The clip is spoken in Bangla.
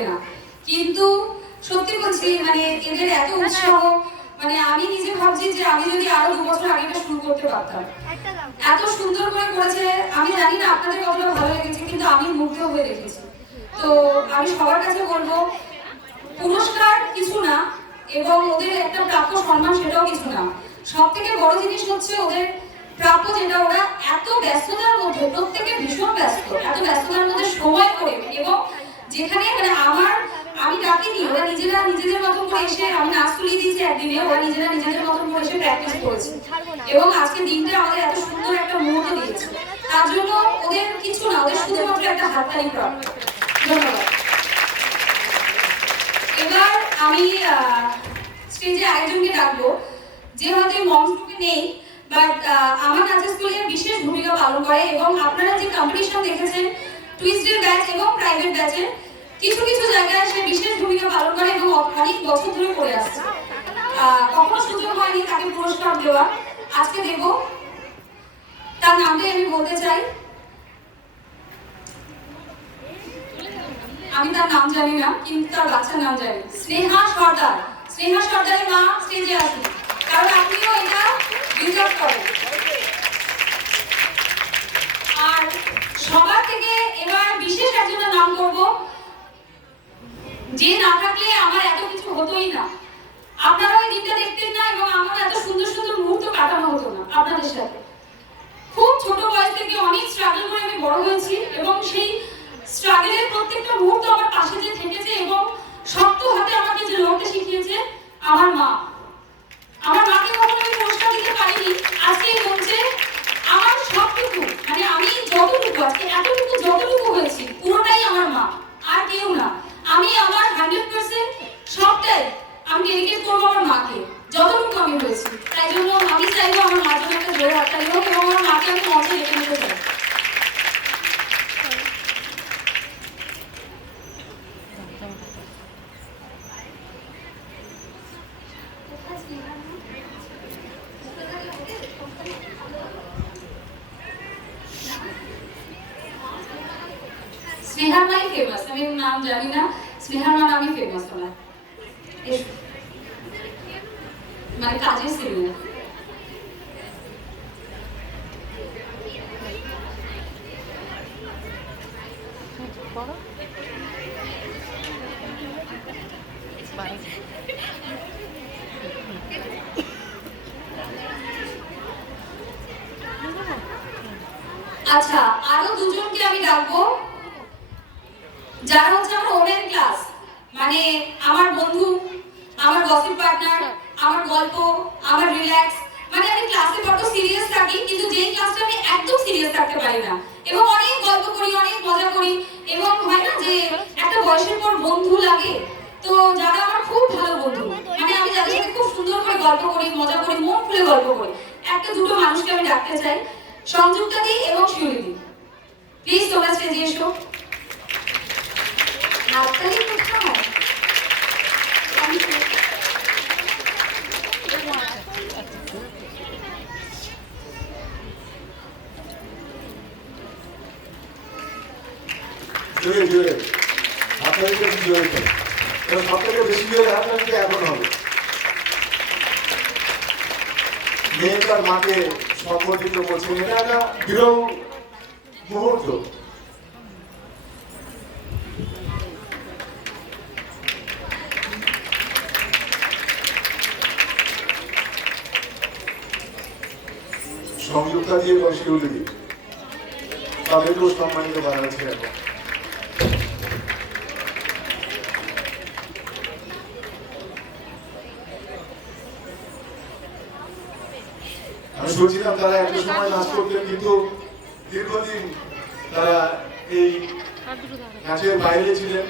বলে না, কিন্তু সত্যি বলছি মানে এদের এত উৎসাহ, মানে আমি নিজে ভাবছি যে আমি যদি আরো 2 বছর আগে এটা শুরু করতে পারতাম। এত সুন্দর করে করেছে, আমি জানি না আপনাদের কতটা ভালো লেগেছে, কিন্তু আমি মুগ্ধ হয়ে দেখেছি। তো আমি সবার কাছে বলবো, পুরস্কার কিছু না এবং ওদের একটা প্রাপ্য সম্মান সেটাও কিছু না, সব থেকে বড় জিনিস হচ্ছে ওদের প্রাপ্য যেটা, ওরা এত ব্যস্ততার মধ্যে, প্রত্যেকে ভীষণ ব্যস্ত, এত ব্যস্ততার মধ্যে সময় করে, এবং যেখানে মানে আমি ডাকিনি, ওরা নিজেরা নিজেদের মতন করে এসে, আমি নাচ তুলিয়ে দিয়েছি একদিনে, ওরা নিজেরা নিজেদের মতন করে এসে প্র্যাকটিস করেছে এবং আজকে দিনটা আমাদের এত সুন্দর একটা মুহূর্ত দিয়েছে। তার জন্য ওদের কিছু না, ওদের শুধুমাত্র একটা হাততালি প্রাপ্য। ধন্যবাদ। এবার আমি স্টেজে আরেকজনকে ডাকবো, যে হয়তো মঞ্চে নেই, বাট আমার নাচের স্কুলে বিশেষ ভূমিকা পালন করে এবং আপনারা যে কম্পিটিশন দেখেছেন টুইস্টের ব্যাচ এবং প্রাইভেট ব্যাচের, কিছু কিছু জায়গায় সে বিশেষ ভূমিকা পালন করে এবং অনেক বছর ধরে করে আসছে। কখনো সুযোগ হয়নি তাকে পুরস্কার দেওয়া, আজকে দেব। তার নামটাই আমি বলতে চাই, আমি তার নাম জানি না কিন্তু তার বাচ্চার নাম জানি, স্নেহা সর্দার। স্নেহা সর্দারের মা স্টেজে আসুন, কারণ আপনিও এটা ডিজার্ভ করেন। আর সবার থেকে এবার বিশেষ একজনের নাম করব, যে না থাকলে আমার এত কিছু হতোই না, আপনারা ওই দিনটা দেখতেন না এবং আমার এত সুন্দর সুন্দর মুহূর্ত কাটানো হতো না আপনাদের সাথে। খুব ছোট বয়স থেকে অনেক স্ট্রাগল করে আমি বড় হয়েছি এবং সেই স্ট্রাগলের প্রত্যেকটা মুহূর্ত আমার পাশে যে থেকেছে এবং শক্ত হাতে আমাকে যে লড়তে শিখিয়েছে আমার মা। আমার মাকে কখনো আমি পুরস্কার দিতে পারিনি, আজকে এই মঞ্চে আমার সবটুকু, মানে আমি যতটুকু আজকে এতটুকু যতটুকু হয়েছি পুরোটাই আমার মা, আর কেউ না। আমি আমার 100% সবটাই আমি ডেডিকেট করবো আমার মাকে, যতটুকু আমি হয়েছি। তাই জন্য আমি চাইবো আমার মার জন্য একটা জোরে হাততালি হোক এবং আমার মাকে আমি মঞ্চে ডেকে নিতে চাই। স্নেহার মাই ফেমাস, আমি নাম জানি না, স্নেহার মা নামই ফেমাস আমার, মানে কাজের সিনিয়র। আচ্ছা, আরো দুজনকে আমি ডাকবো, যারা হচ্ছে আমার ওমেন ক্লাস, মানে আমার বন্ধু, আমার গসিপ পার্টনার, আমার গল্প, আমার রিল্যাক্স। মানে আমি ক্লাসে বড় সিরিয়াস থাকি, কিন্তু যেই ক্লাসটা আমি একদম সিরিয়াস থাকতে পারি না এবং অনেক গল্প করি, অনেক মজা করি এবং হয় না যে একটা বয়সের পর বন্ধু লাগে, তো যারা আমার খুব ভালো বন্ধু, মানে আমি যাদের সাথে খুব সুন্দর করে গল্প করি, মজা করি, মন খুলে গল্প করি, একটা দুটো মানুষকে আমি ডাকতে চাই, সংযুক্তা দি এবং শিউলি দি। প্লিজ তোমরা স্টেজে এসো। হাততালি কোথায়? জোরে জোরে হাততালিটা জোরে করে, এবার সব থেকে বেশি জোরে হাততালিটা এখন হবে। মেয়ে তার মাকে সম্বোধিত করছেন, এটা একটা বিরল মুহূর্ত। সংযুক্তা দিয়ে এবং শিউলি দিয়ে তাদেরকেও সম্মানিত করা হয়েছে। এখন আমি শুনছিলাম তারা একটা সময় নাচ করতেন, কিন্তু দীর্ঘদিন তারা এই নাচের বাইরে ছিলেন।